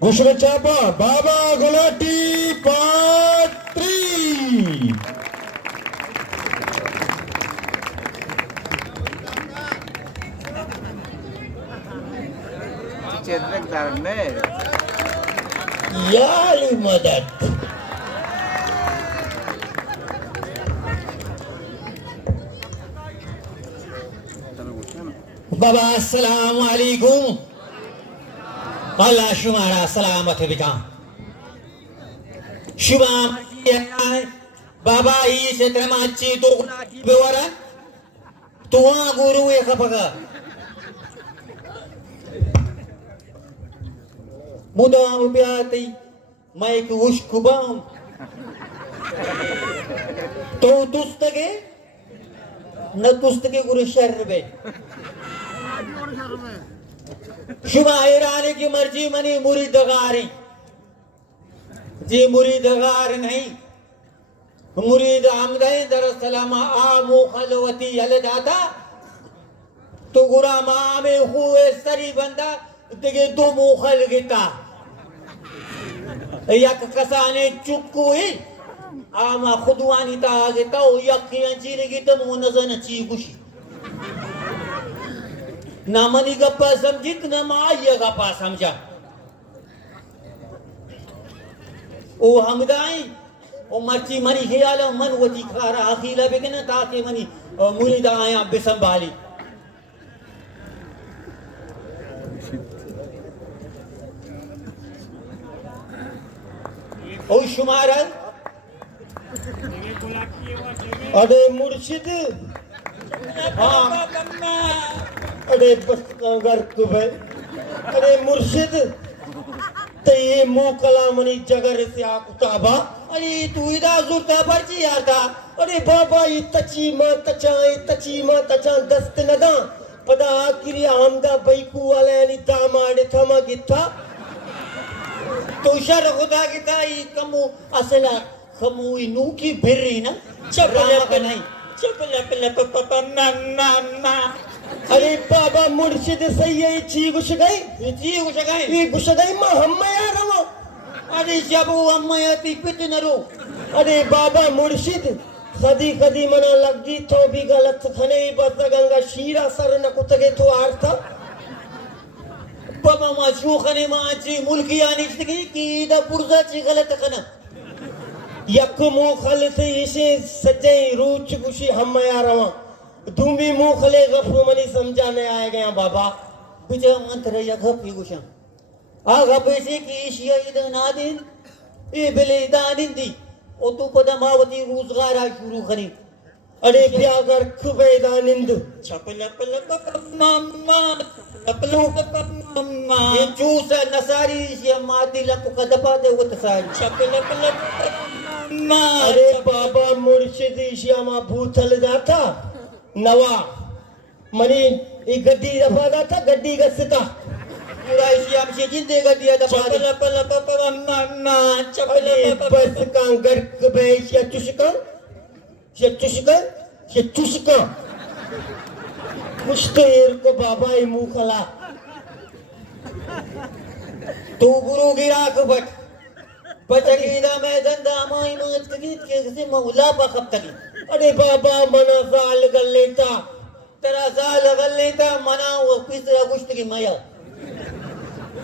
घुसरचापा बाबा गुलाटी पात्री याली मदद बाबा अस्सलाम वालेकुम अल्लाह शुमारा सलामत बिका शुभम बाबा ही क्षेत्रमाची तो बेवरा तो गुरु एक बघा मुदा उब्याती माइक उष्कुबाम तो तुस्तके न तुस्तके गुरु शर्बे शुभा ईरानी की मर्जी मनी मुरीदगारी जी मुरीदगार नहीं मुरीद आमदई दरअसलाम आमो खलवती हल दाता तो गुरा माँ में हुए सरी बंदा तेगे दो मुखल गिता यक कसाने चुक्कू ही आमा खुदवानी ता गिता ओ यकियां चीरे गिता मुनज़न ची गुशी ना मनी गप्पा समझित न माया गप्पा समझा ओ हमदाई ओ मर्ची मनी ख्याल मन वती खारा अखीला बेगना ताके मनी मुरीदा आया बेसंभाली ओ शुमारा अरे मुर्शिद हाँ अरे बस गर्क भाई अरे मुर्शिद ते ये मुंह कलामनी जगर से आकुताबा अरे तू इधर जुर्ता पर्ची आता अरे बाबा ये तची मां तचा दस्त नदा पदा आखिरी हमदा बैकू वाले नि दामाड़े थमा गिथा तो शर खुदा गिता ये कमु असला खमु इनू की भिरी ना चपला का नहीं चपला ना अरे बाबा मुर्शिद सही है ची घुस गई मां हम्मया रवो अरे जब वो हम्मया ती पित नरो अरे बाबा मुर्शिद कदी मना लगी तो भी गलत खने बस गंगा शीरा सर न कुतगे तो आर्था बाबा मा शूखने माची मुल्की आनिश्तगी की दा पुरजा ची गलत खना यक मुखल से इसे सच्चे रूच खुशी हम्मया रवा तुम भी मुंह खले गफू मनी समझाने आए गया बाबा बिचा मंत्र या गफी गुशा आ गफे से की इशिया इद नादिन ए बेले दानिन दी ओ तू पदा मावती रोजगार आ शुरू करी अरे प्यागर खुबे दानिंद छपल मम्मा अपलो मम्मा ये चूस नसारी इशिया माती लक कदपा दे वो तसारी छपल मम्मा अरे बाबा मुर्शिद इशिया मा भूतल जाता नवा मनी एक गड्डी दफा था गड्डी गस्ता पूरा इशियाम से जिंदे गड्डी दफा चपल बस का गर्क बेशिया चुशका कुछ तो एर को बाबा ही मुंह खला तू गुरु गिराक बट बचकीदा में धंधा माई मत कगीत के से मौला पा कब तक अरे बाबा मना साल गल लेता तेरा साल गल लेता मना वो पिसरा गुश्त की माया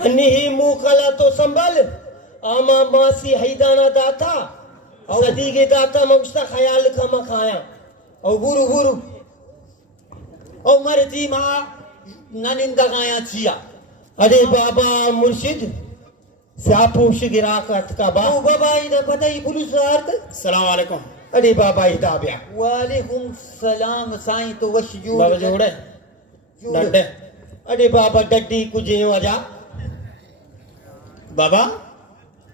अन्नी ही मुंह खला तो संभल आमा मासी हैदाना दाता सदी के दाता मगस्ता ख्याल खमा खाया और गुरु और मर्जी माँ ननिंदा गाया छिया अरे बाबा मुर्शिद सापूश गिराकत का बाबा इधर पता ही पुलिस अर्थ सलाम वालेकुम अरे बाबा इदाबिया वालेकुम सलाम साईं तो वशजूद बाबा जोड़े डड्डे अरे बाबा डड्डी कुजे वजा बाबा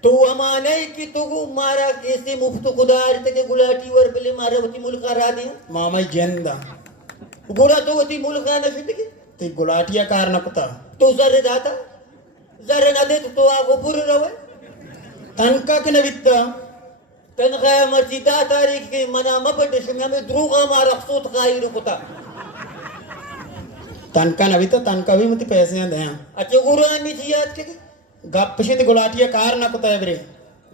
तो अमाने की तो मारा कैसे मुफ्त खुदार ते गुलाटी वर पहले मारा वती मुल्का रा दिया मामा जेंदा गुला तो वती मुल्का न फिटके ते गुलाटिया कार न पता तो जरे दाता जरे न दे तो आगो पुर रवे तनका के नवित तनका मर्जीदा तारीख के मना मबड शुम्या में द्रुगा मारा सोत खाई रुकता तनका नवित तनका भी मत पैसे दे अच्छा गुरानी थी आज के गप्पशी ती गुलाटिया कार ना कुता एवरे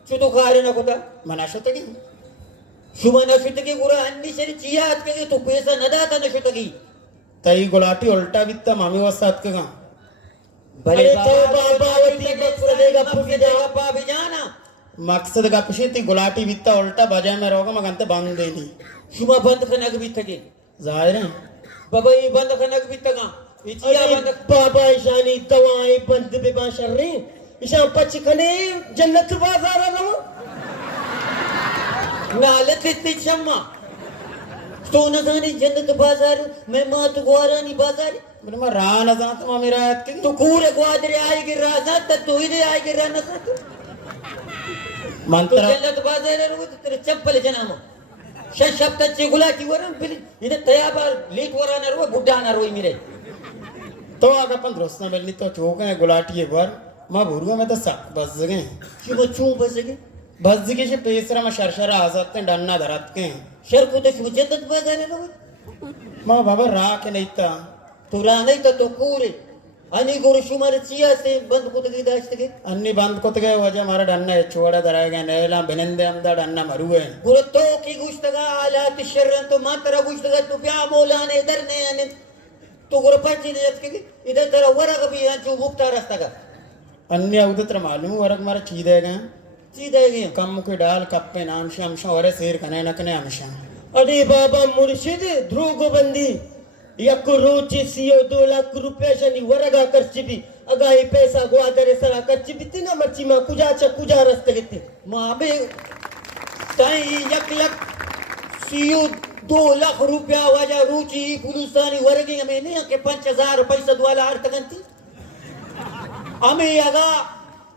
चुतो कार्य ना कोता मना शतगी शुमना शुतकी गुरा अन्नी शरी चियात के तो पैसा न दाता न शुतकी तई गुलाटी उल्टा वित्ता मामी वसात के गा भले अरे तो बाबा बाबा वती बकरा देगा फुकी देगा पापी जाना मकसद गप्पशी ती गुलाटी वित्ता उल्टा बजाय में रोगा मगंते बंद देनी शुमा बंद खनक भी थके जाहिर है बाबा ये बंद खनक भी तगा ये चिया अरे बंद बाबा ईशानी दवाएं बंद बेबाशर रे ईशान पच खने जन्नत बाजार नो नालत इतनी शम्मा तो न जाने जन्नत बाजार मैं मां तो ग्वारानी बाजार बोले मैं राह न जाता मां मेरा याद के तो कूरे ग्वादरे आएगी राजा तब तो इधर आएगी राना सा तो मंत्र जन्नत बाजार है वो तो तेरे चप्पल जनामो शब्द चिगुलाटी वरन फिर इधर तयाबार लीट वराना रो बुड्ढा ना रोई मेरे तो आगे अपन दोस्त मिलनी तो चौक है गुलाटी एक बार मां भूरुआ में तो सक बस गए शुभ चू बसगे बस जगह से पेसरा में शरशरा आ जाते हैं डन्ना धरत के शर को तो शुभ जन्नत बाजार है रो मां बाबा राह के नहीं था तो रा नहीं तो कूरे अनि गुरु शुमार चिया से बंद को तक दाश्त के अन्नी बंद को गए वजह हमारा डन्ना है छोड़ा धराएगा नेला बिनंदे हमदा डन्ना मरू है गुरु तो की गुश्तगा आलात शर्रन तो मात्रा गुश्तगा तो क्या मौलाने इधर ने आने तो गुरु पची ने के इधर तेरा वरग भी है जो मुक्ता रास्ता का अन्य उदत्र मालूम वरक मारा चीदे गए सीधे गए कम के डाल कप्पे नाम से हमशा और शेर कने नकने हमशा अरे बाबा मुर्शिद ध्रुव गोबंदी यक रोची सियो 2 लाख रुपया शनी वरगा खर्ची भी अगा ही पैसा ग्वादरे सरा खर्ची भी तीना मर्ची मा कुजा रस्ते गते मां बे ताई यक लक सीयू 2 लाख रुपया वजह रुचि पुलिसानी वर्गी में नहीं के 5000 पैसा वाला अर्थ गंती हमें अगा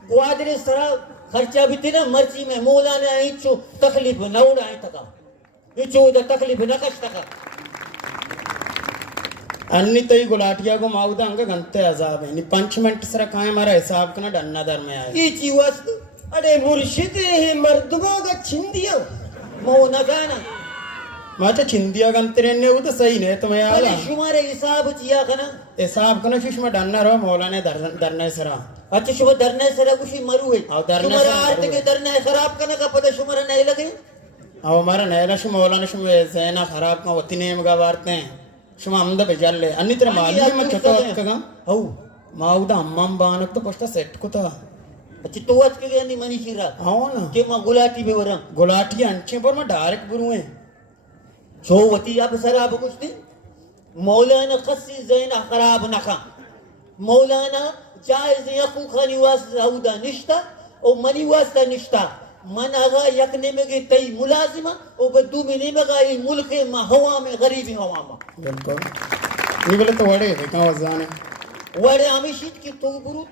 ग्वादरे सरा खर्चा भी तीना मर्ची में मौलाना इचो तकलीफ न उड़ाए तका इचो इधर तकलीफ न कष्ट तका अन्नी तई गुलाटिया को माउदा अंग घंटे अजाब है नि 5 मिनट सरा काहे हमारा हिसाब कना डन्ना दर में आए ई चीवस्त अरे मुर्शिद हे मर्दमा का छिंदिया मो न जाना माचा छिंदिया गंतरे ने वो तो सही ने तुम्हें अरे आला शुमारे हिसाब चिया कना हिसाब कना शिश में डन्ना रो मौलाने दरने सरा अच्छा शुभ धरने सरा कुछ मरू है और धरने शुमारा से आर्थ मरू के है। धरने खराब करने का पता शुमारा नहीं लगे अब हमारा नैला शुम मौलाना शुम जैना खराब का वती ने मगा वारते हैं शुम हमदा बेजल ले अन्नी तेरा मालूम है चतो कगा हौ माउदा अम्मम बानक तो पछता सेट को था अच्छा तो आज के गया नहीं मनी शिरा आओ ना के मां गुलाटी में वरम गुलाटी अंचे पर मैं डायरेक्ट बुरू है जो वती आप शराब कुछ दी मौलाना खसी जैना खराब नखा मौलाना जायज यकू खानी वास्ता निश्ता और मनी वास्ता निश्ता मन आगा यकने में गई तई मुलाजिमा और बदू में नहीं मगा ये मुल्क में हवा में गरीबी हवा में बिल्कुल ये बोले तो वड़े देखा वजाने वरे हमेशित की तो गुरु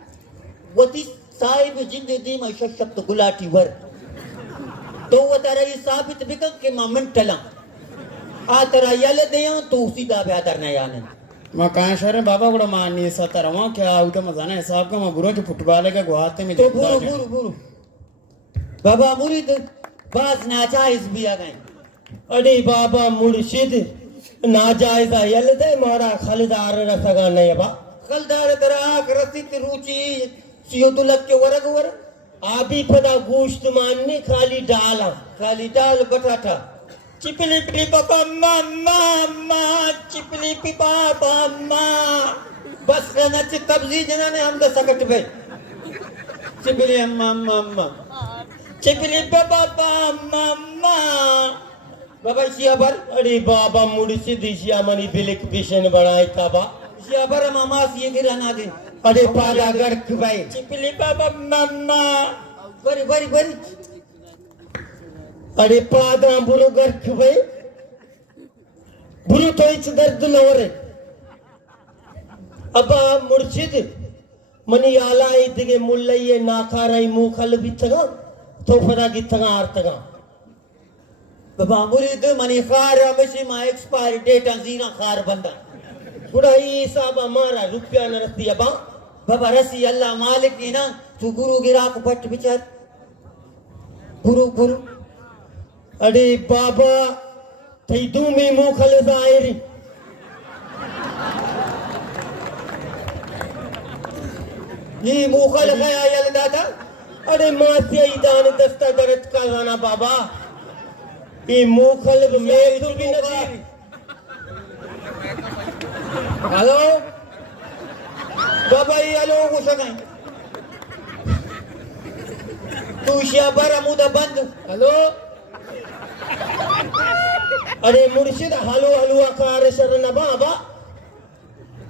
वती साहिब जिंदगी में शब्द गुलाटी वर तो वो तारा ये साबित बिकम के मां मंटला आ तारा यल दे तो सीधा बेहतर नहीं आने मैं कहाँ शहर बाबा गुड़ा माननी है सतर वहाँ क्या उधर मजाना हिसाब का मैं बुरा जो फुटबॉल का गुवाते में तो गुरु गुरु गुरु बाबा मुरीद बास नाजायज भी आ गए अरे बाबा मुर्शिद नाजायज यल दे मारा खलदार रसगा नहीं बा कलदार तरा रसित रुचि सियो दुलक के वरग वर आबी पदा गोश्त मानने खाली दाल बटाटा चिपली पिपली पापा मामा चिपली पिपा पापा बस कहना ची तबजी जना ने हम दस सकट पे चिपली मामा चिपली पापा मामा बाबा सिया बर अरे बाबा मुर्शिद इशिया मनी बिलिक पिशन बनाए ताबा सिया बर मामा सिए के रहना दे अरे पादा गर्क भाई चिपली पापा मामा बरी बरी बरी अरे पादा बुरो गर्क भाई बुरो तो इच दर्द नवरे अबा मुर्शिद मनी आला इदिगे मुल्लये नाखाराई मुखल बितगा तो फदा गितगा आर्तगा बाबा मुरीद मनी खार हमेशा मा एक्सपायरी डेट जीना खार बंदा बुढ़ाई साहब हमारा रुपया न रखती अबा बाबा रसी अल्लाह मालिक ने ना तू गुरु गिरा को पट बिचार गुरु गुरु अरे बाबा थई दू में मुखल जायरी ये मुखल खया यलदा था अरे मासिया इदान दस्ता दरत का गाना बाबा ये मुखल में तो भी नहीं हेलो बाबा ये हेलो कुछ कहीं तू शाबारा मुदा बंद हेलो अरे मुर्शिद हलो हलो आकार शरण बाबा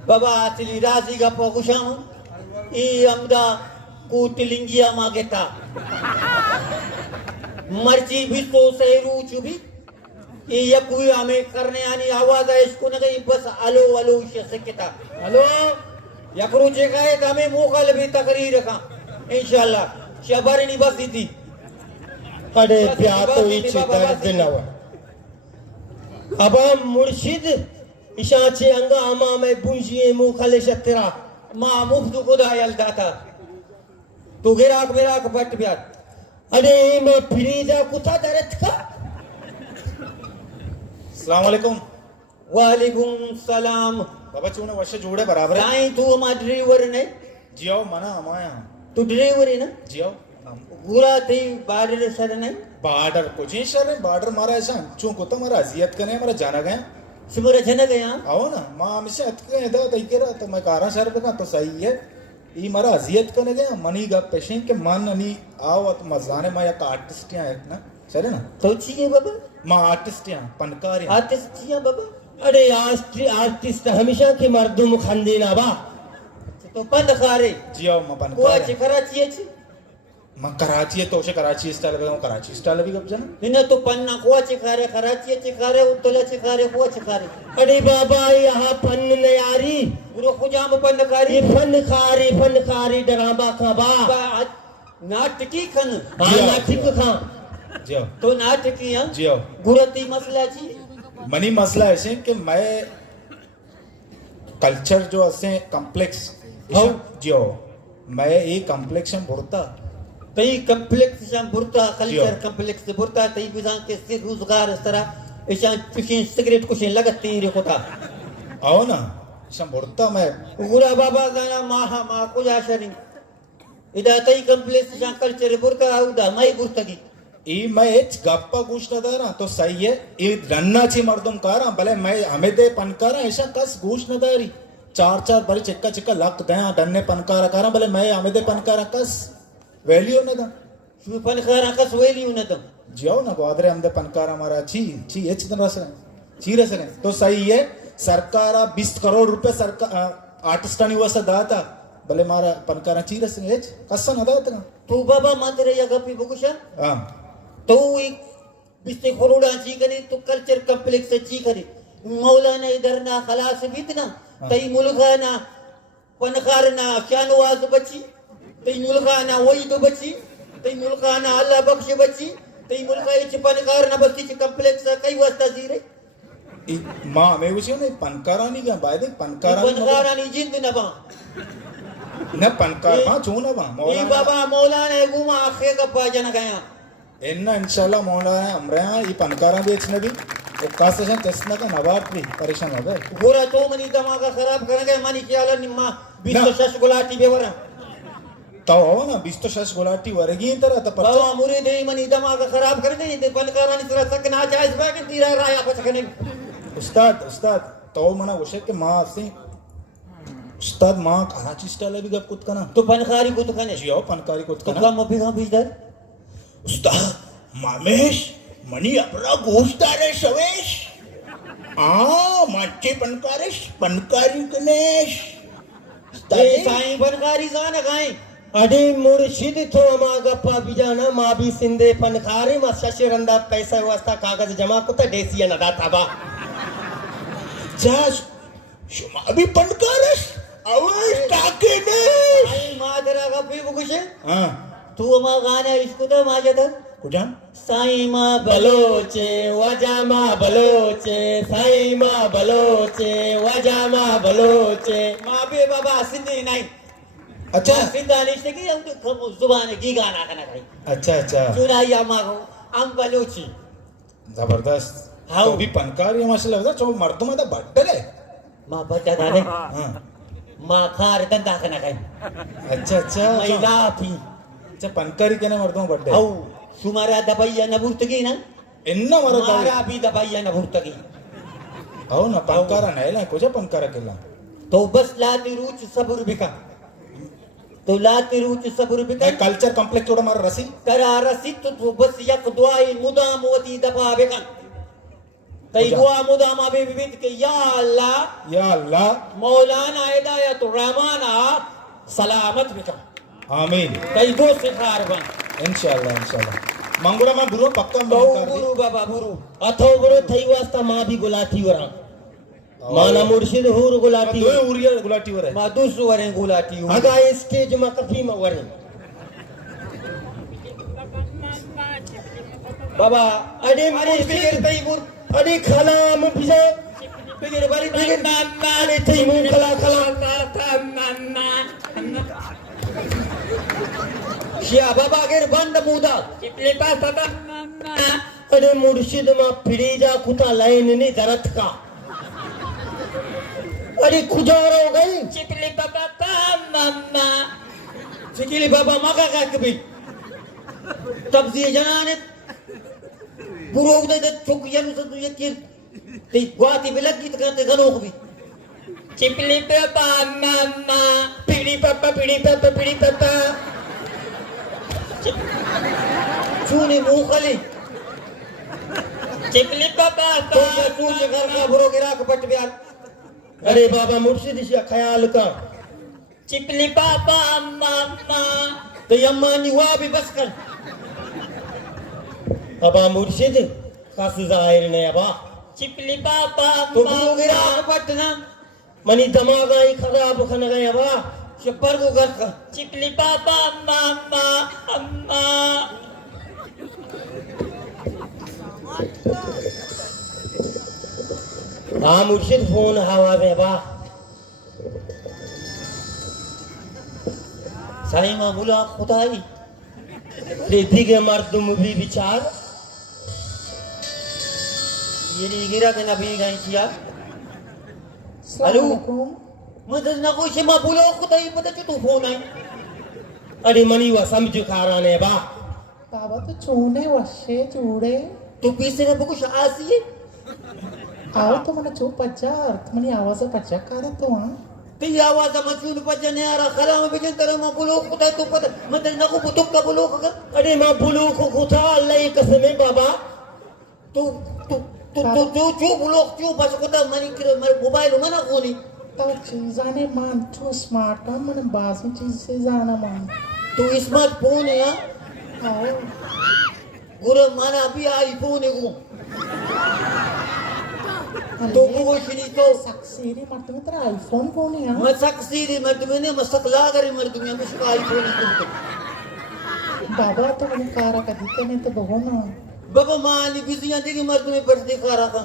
बाबा आतली राजी का पोकुशाम ई अमदा कुटलिंगिया मागेता मर्ची भी तो सहरू चुबी ये यकुई हमें करने आनी आवाज है इसको न गई बस अलो अलो शसकेता हेलो यकरू चेकाए हमें मोकल भी तकरीर का इंशाल्लाह शबर नहीं बस थी अरे प्यार तो इच दर्द न हुआ अब मुर्शिद इशाचे अंगा अमा में बुंजिए मुखल शतरा मां मुफ्त खुदा यलदाता तू गिराक मेराक बट ब्यात अरे मैं फ्रीजा कुथा दरत का अस्सलाम वालेकुम वालेकुम सलाम बाबा चूने वर्ष जोड़े बराबर है राई तू हमारा ड्राइवर ने जियो मना हमाया तू ड्राइवर है ना जियो पूरा थी बार्डर सर ने बार्डर पोजीशन है बार्डर मारा ऐसा चूं को तो मारा अजियत करने हमारा जाना गया सुबह जन गया आओ ना मां हमेशा अतके इधर तई के रहा तो मैं कारा शहर पे का तो सही है ई मारा अजियत करने गया मनी गप पेशिंग के मन अनि आओ तो मजाने में एक आर्टिस्ट है ना सही ना तो चाहिए बाबा मां आर्टिस्ट है पनकार है आर्टिस्ट चाहिए बाबा अरे आर्टिस्ट हमेशा के मर्दुम खंदीना बा तो पंद खारे जियो मां को पनकार अच्छे कराची अच्छे मां कराची है तो उसे कराची स्टाइल पे कराची स्टाइल भी गप जाना इन्हें तो पन्ना को अच्छे खारे कराची अच्छे खारे उत्तल अच्छे खारे को अच्छे खारे अरे बाबा यहाँ फन नयारी पूरा खुजाम पंद खारी ये फन खारी डराबा का बा नाटकी खन हाँ नाटिक खा जियो तो नाटकी हां जियो गुरती मसला छी मनी मसला ऐसे कि मैं कल्चर जो असे कॉम्प्लेक्स हो जियो मैं ये कॉम्प्लेक्शन बोलता तई कॉम्प्लेक्स शाम बुरता कल्चर जियो। कॉम्प्लेक्स बुरता तई बिजां के से रोजगार इस तरह ऐसा चुशिन सिगरेट कुछ लगती रे कोता आओ ना शम बोलता मैं गुरा बाबा गाना माहा मा को जाशरी इदा तई कॉम्प्लेक्स शाम कल्चर बुरता उदा माई बुरतगी ई मैं एच गप्पा गुष्टा था ना तो सही है ये रन्ना ची मर्दम कारा भले मैं हमें दे पनकारा ऐसा कस गुश न दारी चार चार बड़ी चिक्का चिक्का लक दया डन्ने पनकारा कारा भले मैं हमें दे पनकारा कस वैल्यू न दा शु पनकारा कस वेली उन तो जियो ना गोदरे हम दे पनकारा हमारा ची एच तरह से ची रस तो सही है सरकारा 20 करोड़ रुपए सरकार आर्टिस्टानी वसा दाता भले मारा पनकारा ची रस एच कसा न दाता तू बाबा मातरे या गपी बुकुशा हां तो एक बिस्ते करोड़ा ची करे तो कल्चर कॉम्प्लेक्स ची करे मौलाना इधर ना खलास बितना तई मुल्काना पनकारना शानवाज बची तई मुल्काना वही तो बची तई मुल्काना अल्लाह बख्श बची तई मुल्का इच पनकारना बची च कॉम्प्लेक्स कई वास्ता जी रे मां मैं उसे नहीं पनकारा नहीं क्या बाय दे पनकारा पनकारा नी जिंद न बा न पनकार मां चू न बा ई मौलाना बाबा मौलाना गुमा आखे का पाजन गया एन्ना इंशाल्लाह मौलाना हमरे ई पनकारा बेचने भी वो कासे चस्ना का नवाब भी परेशान हो गए गोरा तो मनी दिमाग खराब कर गए मनी ख्याल निम्मा 20 शश गुलाटी बेवरा तो हो ना 20 तो शश गुलाटी वरगी तरह तो पच्चा बाबा मुरीद ही मनी दिमाग खराब कर गई ते पनकारा नी तरह तक ना जायज बा के तीरा राया कुछ कने उस्ताद तो मना वशे के मां से उस्ताद मां कराची स्टाइल भी गप कुत कना तो पनकारी को तो कने जियो पनकारी कुत तो कना कम भी हम बिजदर उस्ताद मामेश मनी अपरा गोश्तारे सवेश माचे पनकारी गणेश ए साईं पनकारी जाना गाए अरे मुर्शिद थो अमा गप्पा बिजाना माँ भी सिंधे फनखारे मा शशिरंदा पैसा वास्ता कागज जमा कुता डेसिया नदा थाबा जा शुमा भी पनकारस अवश टाके ने आई मादरा का भी कुछ हां तू अमा गाना इसको तो माजदा कुठा साईं मां बलोचे वजामा बलोचे साई माँ बलोचे वजामा बलोचे मां बे बाबा सिंधी नहीं अच्छा सिंधा नहीं की हम तो जुबान की गाना करना भाई अच्छा चुराइया मागो हम बलोची जबरदस्त हाउ तो भी पनकारी मसला होता जो मर्दों में तो बट्टल है मां बच्चा दाने हां माँ खार धंधा करना कहीं अच्छा अच्छा महिला थी अच्छा पनकारी के ना मर्दों बर्थडे औ सुमारा दबाइया न भूतगी ना इन्ना मरद मारा भी दबाइया न भूतगी हो ना पनकारा नाही ना कुठे पनकारा केला तो बस लाती रूच सबुर बिका तो लाती रूच सबुर बिका काय कल्चर कॉम्प्लेक्स थोडं मार रसी करा रसीद तो बस यक दुआई मुदाम वती दबा बेका तई दुआ मुदाम आबे विविध के या अल्लाह मौलाना हिदायत रहमाना सलामत बिका आमीन तई दो सिखार बन इंशाल्लाह मंगुरा मा बुरो पक्का तो मन कर गुरु बाबा गुरु अथो बरो थई वास्ता मां भी गुलाटी वरा माना मुर्शिद हुर गुलाटी दो उरिया गुलाटी वर आहे मादुस वरे गुलाटी अगा स्टेज में कफी में वरे बाबा अरे अरे बिगर तई गुर अरे खाना में पिजा बिगर बारी बिगर अरे थई मुंह खला खला शिया बाबा गेर बंद मुदा अरे मुर्शिद में फिरी जा खुदा लाइन नहीं दरत का अरे खुजार हो गई सिकिली बाबा मका का कभी तब दिए जनाने बुरो उदय दे चुक यनु से तू यकीन ते गुआती बिलक गीत करते गनोक भी चिपली पापा मामा पीड़ी पापा चूनी मुंह खाली चिपली पापा तो चून के घर का बुरो गिरा के पट बियार अरे बाबा मुर्शिद से ख्याल का चिपली पापा मामा तो यम्मा नी वा भी बस कर अबा मुर्शिद कास जाहिर ने अबा चिपली पापा तो बुरो गिरा के पट ना मनी दिमाग आई खराब खन गए अबा शब्बर को घर का चिपली पापा मामा अम्मा हाँ मुर्शिद फोन हवा में बा साईं मां बुला खुदाई रेती के मर्दुम भी विचार ये नहीं गिरा के नबी गई किया हेलो मदद ना कोई से मां बुला खुदाई पता तू फोन आई अरे मनी वा समझ खारा ने बा बाबा तो चूने वशे चूड़े तू पीसे रे बकुश आसी आओ तो मने चू पज्जार तुमनी आवाज पज्जा करे तो हां ती आवाज मचून पजने यार खला में बिजन तेरे मां बुला खुदाई तू पता मदद ना को पुतुक का बुला खगर अरे मां बुलू को खुदा अल्लाह की कसम है बाबा तू बुला क्यों बस खुदा मनी करे मेरे मोबाइल में ना कोनी तो चीजाने मान तू स्मार्ट है मने बाजी चीज से जाना मान तू स्मार्टफोन है यार आओ गुरु माना भी आईफोन है को तो वो श्री तो सक्सेरी मत में तेरा आईफोन कौन है यार मसक सीरी मर्द में ने मसक लागरी मर्द में मुझको आईफोन है बाबा तो मने कारा का दिते में तो बहो ना बाबा मानी बिजियां तेरी मर्द में पड़ दिखा रहा था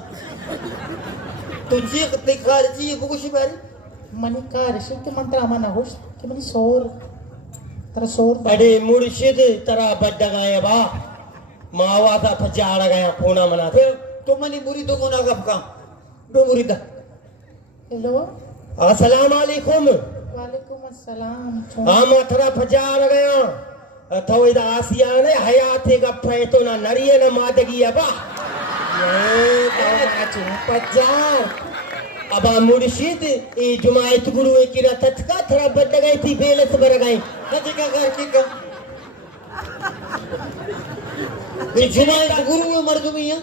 तो जी दिखा रही है बुकुशी बारी मने कार शिक मंत्र आमा होश कि मने सोर तेरा सोर अरे मुर्शिद तेरा बड्डा गया बा मावा था फजाड़ गया फोना मना फिर तो मनी बुरी तो कोना कब का दो बुरी दा हेलो अस्सलाम वालेकुम वालेकुम अस्सलाम हम अथरा फजाड़ गया अथो इदा आसिया ने हयात का फैतो ना नरिये ना मादगी अबा ये बाबा चू फजाड़ अबा मुर्शिद ए जुमायत गुरु की रतत का थरा बड्डा गई थी बेलत बर गई कदी का घर की का ये जुमाए गुरु में मर्द में है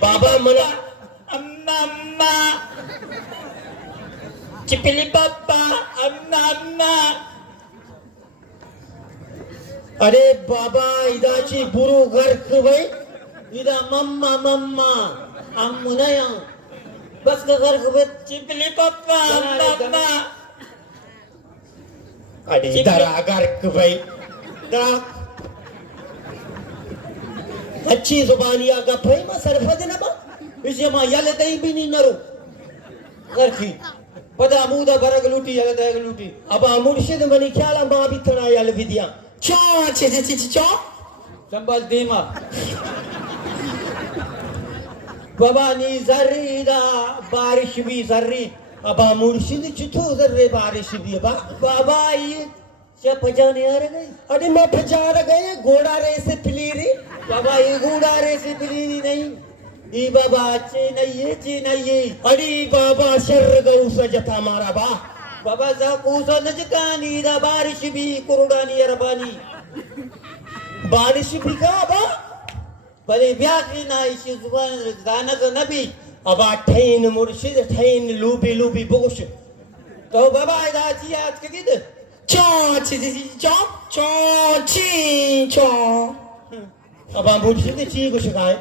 बाबा मना अम्मा अम्मा चिपली पापा अम्मा अम्मा अरे बाबा इदाची बुरु गर्क भाई इदा मम्मा मम्मा अम्मू नया बस का घर को चिपली पापा अम्मा अम्मा अरे दरा गर्क भाई दरा अच्छी जुबानिया का भाई मैं सरफद ना बा इसे मां यले दई भी नहीं नरो घर की पता मुदा बरग लूटी यले दई लूटी अब मुर्शिद मनी ख्याल मां भी थोड़ा यल विदिया चो चो संभाल देमा बाबा नी जर्री दा बारिश भी जर्री अबा मुर्शिद चिथो उधर रे बारिश भी अबा बाबा ये सब फजाने आ रहे गए अरे मैं फजार गए घोड़ा रे से पिली रे बाबा ये गुड़ारे से बिली नहीं ये बाबा चेन्नई अरे बाबा शर गऊ सजता मारा बा बाबा जा कोसा नजकानी दा बारिश भी कुरुडानी अरबानी बारिश भी का बा भले ब्याकी ना इशी जुबान दानक नबी अबा ठैन मुर्शिद ठैन लूबी लूबी बुगुश तो बाबा इदा ची आज के किद चौ ची ची चौ चौ ची चौ अबा मुर्शिद ची कुछ गाए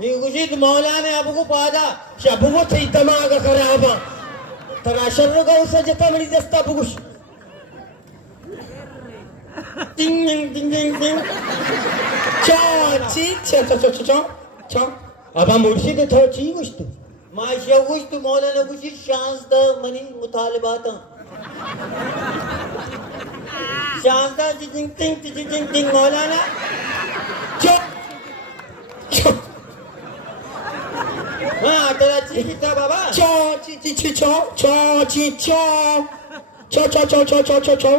ये कुछ मौला ने आपको पादा शबु वो थी दिमाग खराब तरा शर गऊ सजता मेरी दस्ता बुगुश टिंग टिंग टिंग टिंग चौ ची चौ चौ चौ चौ चौ अबा मुर्शिद थो ची कुछ तू माशा कुछ तो मौला ने कुछ शांस दा मनी मुतालबात शांस दा टिंग टिंग टिंग टिंग टिंग मौला ना चौ चौ हाँ तेरा ची कितना बाबा चौ ची ची ची चौ चौ ची चौ चौ चौ चौ चौ चौ चौ चौ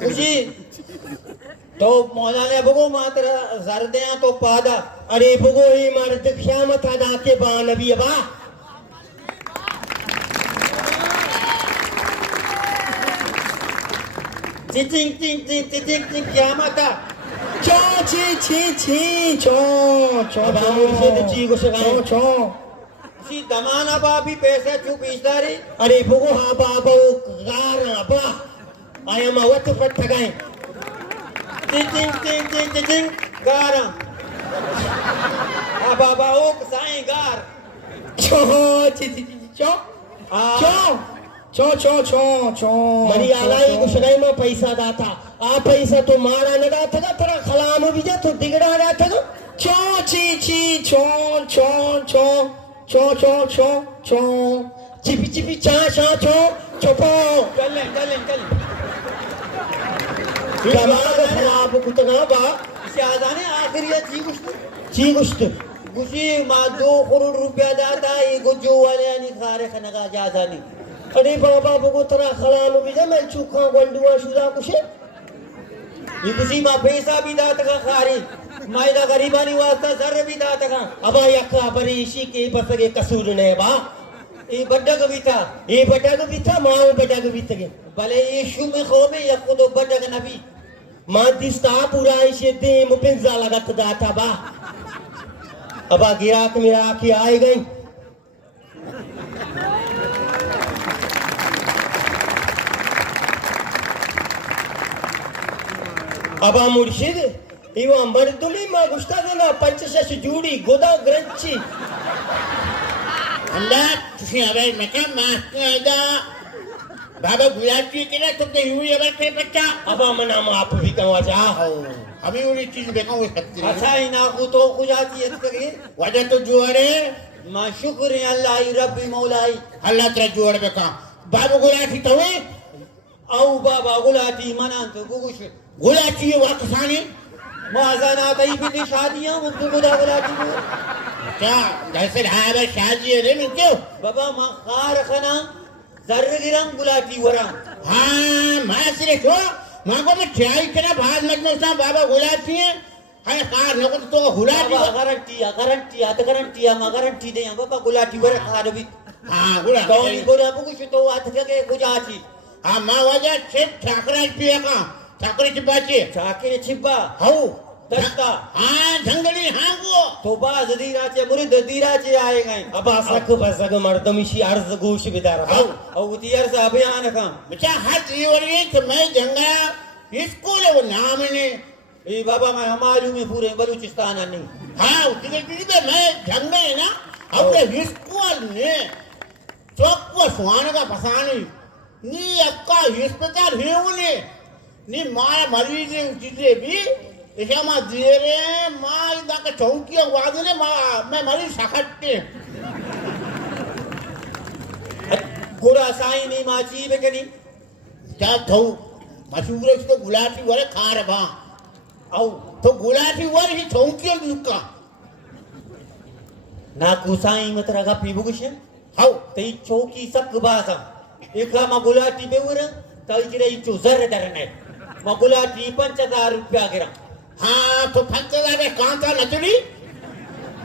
खुशी तो मौला ने बगो मात्र जरदे तो पादा अरे बुगो ही मर्द ख्यामत अदा के बान अभी अबा टिंग टिंग टिंग टिंग टिंग टिंग क्या माता चौ ची ची ची चौ चौ अबा मुर्शिद ची कुछ गाए चौ खुशी दमाना बाबी पैसे चुप इशारे अरे बुगो हा बाबो गार अबा आया मा वत फट गए टिंग टिंग टिंग टिंग टिंग टिंग गारा आ बाबा ओ साईं गार चौ ची ची ची चौ चौ चौ चौ चौ चौ मनी आलाई कुछ गए मा पैसा दाता आ पैसा तो मारा न दाता का तेरा खलाम भी जा तो दिगड़ा दाता का चौ ची ची चौ चौ चौ चौ चौ चौ चौ चिपी चिपी चा चा चौ चौपो चल चल दिमाग खराब कुतना बा शाहजाने आखिरी ची गुश्त खुशी मां 2 करोड़ रुपया दाता ये गुज्जो वाले आणि खारे खनगा जाजानी अरे बाबा बगो तेरा खलाम भी जा मैं चुका गंडुआ शुदा कुछ ये खुशी मां पैसा भी दाता का खारी मायदा गरीबानी वास्ता सर भी दाता का अबा यका बरीशी के बसगे कसूर ने बा ये बड्डक भी था ये बटग भी था माओ बटग भी तगे भले यीशु में खोमे या खुद बड्डक नबी मां दिस्ता पूरा इसे दे मुपिंजा लगत दाता बा अबा गिराक में आके आए गई अबा मुर्शिद इवा मर्दुली मा गुस्तादो ना पंचशश जूडी गोदा ग्रंची अंदा तुझे अबे मैं क्या मास्टर बाबा गुलाटी के ना तुमने यूं अबे के बच्चा अबा मना मा आप भी कहवा जा हमें उन्हें चीज देखा वो सकती है अच्छा इना को तो खुजाती है करी वजह तो जुआरे मां शुक्र है अल्लाह ही रब्बी मौलाई अल्लाह तेरा जुआरे बेका बाबा गुलाटी तो है औ बाबा गुलाटी मना तो गुगुश गुलाटी वाकसानी माजाना तई भी शादियां मुझको गुदा गुलाटी को क्या जैसे ढाबा शादी है नहीं क्यों बाबा मां खार खना जर्र गिरम गुलाटी वरा हाँ माँ सिर्फ हो माँ को मैं चाय करना बाद में उसना बाबा गुलाटी है अरे कार लोगों तो गुलाटी बाबा गारंटी मां गारंटी दे बाबा गुलाटी वरा खार भी हाँ कौन गुलाटी गोरा बुगुश तो आत के गुजाची हाँ माँ वजह सिर्फ ठाकरा पिया का ठाकरे चिपाची चाके छिब्बा हाउ दस्ता हाँ जंगली हाँ वो तो बा जदीराचे मुरीद दीराचे आए गए अबा सक बसग मर्दमिशी अर्ज गोश बिदार हाउ और उतियर से अभियान का बच्चा हाथ ये और ये कि मैं जंगा स्कूल है वो नाम ने ये बाबा मैं हमारे में पूरे बलूचिस्तान नहीं हाँ उसके लिए मैं जंगा है ना अपने स्कूल ने चौक को सुहाने का फसानी नी अक्का अस्पताल है उन्हें नी मारा मरीज ने चीजें भी ऐसा माँ दे रहे माँ इधर का चौकी आवाज ने माँ मैं मरीज सकते गोरा साई नहीं माची बेकनी क्या थो मशहूर है इसको गुलाटी वाले खा रहे बा औ तो गुलाटी वाले ही चौकी दुका ना कुसाई मत रगा पीबू कुछ हाव तई चौकी सक बासा एका मा गुलाटी बेवर तई किरे इचो जर दरने मा गुलाटी 5000 रुपया गिरा हाँ तो 5000 कांता नचड़ी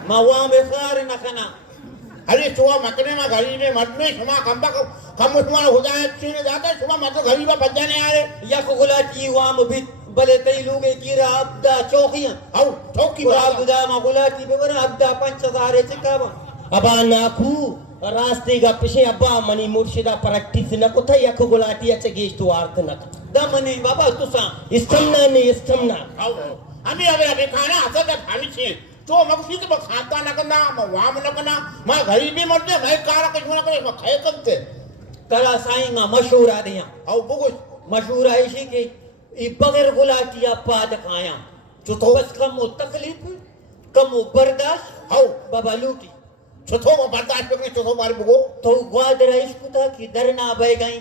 मा वा में खार न कना अरे सुबह मकने में घड़ी में मत में सुबह कंबा कम तुम्हारा हो जाए चीने जाता है सुबह मत घड़ी में बजाने आ रहे या को गुलाटी वा में भी भले तई लोगे कीरा अब्दा चौकियां हाउ चौकी वा गुदा मा गुलाटी बेवर अब्दा 5000 चिकावा अबा नाकू रास्ते का पिछे अब्बा मनी मुर्शिदा प्रैक्टिस न को था यख गुलाटी अच्छा गेज तो आर्थ न दमनी बाबा तुसा इस्तमना ने इस्तमना हाउ आम्ही अबे खाना असं त्या खाली छे तो मग सीके मग खाता न करना मग वाम न करना मग घरी भी मत दे भाई कार कुछ ना करे मग खाए करते कला साईं मा मशहूर आ दिया हाउ बगो मशहूर है इसी के ई बगैर गुलाटी पाद खाया जो तो बस कम तकलीफ कम बर्दाश्त हाउ बाबा लूटी छतो बर्दाश्त करके छतो मारे बगो तो ग्वाद रईस कुता की दरना बह गई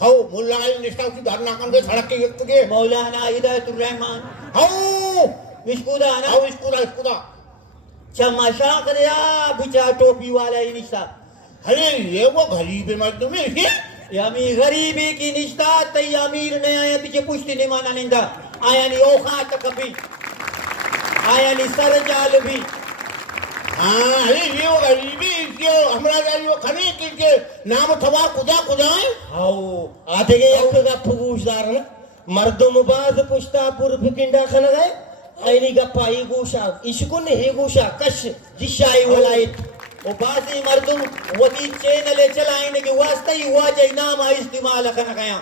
हाउ मुल्ला निष्ठा की धरना कर के सड़क के युक्त के मौलाना हिदायतुर रहमान हाउ विस्कुदा ना हाउ इसकुदा चमाशा करया बिचा टोपी वाला ही निशा अरे ये वो गरीब है मर्द में ये यामी गरीबी की निष्ठा तई अमीर ने आया तुझे पुष्टि नहीं माना निंदा आया नी औकात कभी आया नी सरजाल भी हाँ अरे ये वो गरीबी ये हमरा जाई वो खने के नाम थवा कुजा है आओ आते के यख का फगूशदार न मर्दो मुबाज पुश्ता पूर्व किंडा खन गए आईनी गप्पा ई गोशा इसको ने हे गोशा कश दिशाई वलाई वो बासी मर्दुम वती चैनल चलाइन के वास्ते ही हुआ जई नाम आ इस्तेमाल करना गया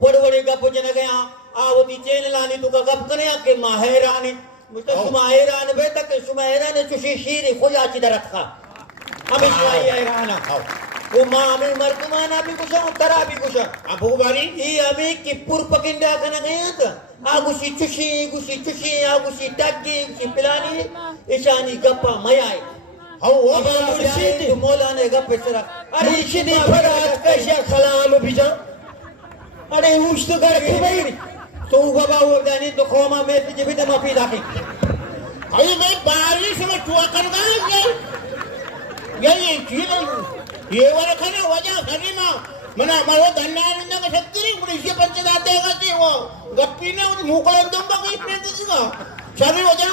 बड़े बड़े गप जन गया आ वती चैनल आनी तो गप करे के माहिरानी मुझे सुमाहिरान बे तक सुमाहिरान चुशी शीर खोजा ची रखा हमें सुमाही हैराना वो मां में मर्दमाना भी कुछ तरा भी कुछ अब वो बारी ई अभी की पुर पकिंडा करना गया था आगुशी चुशी आगुशी टग्गी गुशी पिलानी ईशानी गप्पा मयाई हाउ वो अबा मुर्शिद मौलाना गप्पे सरा अरे मुर्शिद फरात कैसा खलाम बिजा अरे उस तो कर के भाई तो बाबा वो जानी तो खोमा में तुझे भी तो माफी दाखी अरे भाई बारिश में चुआ कर गया ये चीज ये वाला खाना वजह खरी ना मना हमारे धन्ना निंदा का शक्ति नहीं पुलिस के पंच दाते का वो गप्पी ने मुंह को दम का कोई पेट देगा शरीर वजह